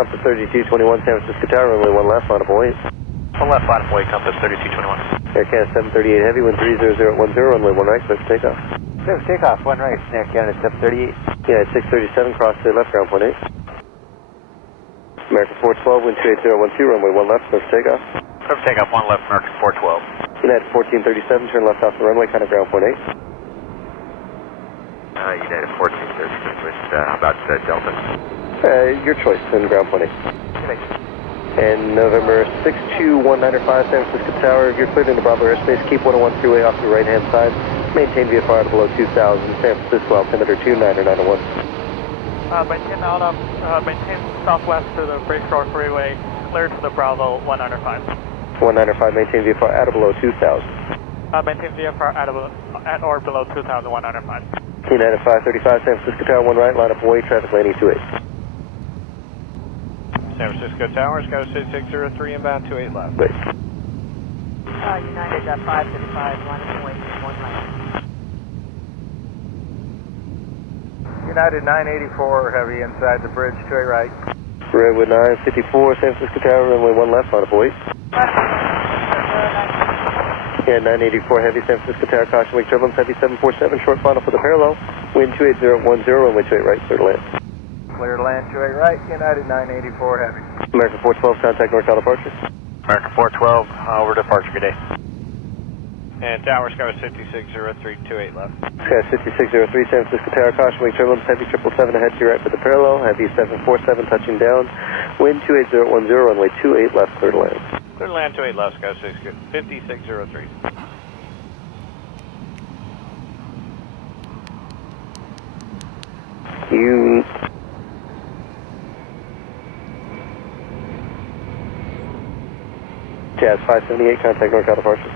Compass 3221, San Francisco Tower, runway 1 left, line up 08. 1 left, line up 08, Compass 3221. Air Canada 738 Heavy, wind 30010, runway 1 right, clear for takeoff. Clear for takeoff, 1 right, Air Canada 738. Yeah, 637, cross to left, ground point 8. American 412, wind 28012, runway 1 left, clear for takeoff. Clear for takeoff, 1 left, American 412. United 1437, turn left off the runway, kind of ground point 8. United 1437, with about Delta. Your choice, in ground point 8. And November 62195, San Francisco Tower, you're cleared into Bravo airspace, keep 101 freeway off your right-hand side, maintain VFR below 2000, San Francisco, altimeter 29901. Maintain southwest to the Bracebridge Freeway, cleared to the Bravo 195. 195, maintain VFR at or below 2000. Maintain VFR at or below 2,105. United 535, San Francisco Tower, 1 right, line up away, traffic lane E28. San Francisco Tower, Sky 6603, inbound 28 left. Wait. United 535, line up away, 1 right. United 984 Heavy inside the bridge, 28 right. Redwood 954, San Francisco Tower, runway 1 left, line up away. Yeah, 984 Heavy, San Francisco Tower, caution wake turbulence, heavy 747, short final for the parallel, wind 28010, runway 28 right, clear to land. Clear to land, 28 right, United 984 Heavy. American 412, contact NorCal departure. American 412, over departure, good day. And Tower, Sky 5603, 28 left. Sky 5603, San Francisco Tower, caution wake turbulence, heavy 777 ahead to your right for the parallel, heavy 747 touching down, wind 28010, runway 28 left, clear to land. Clear to land, 28 left, Sky 5603. You... Jazz 578, contact NorCal departure.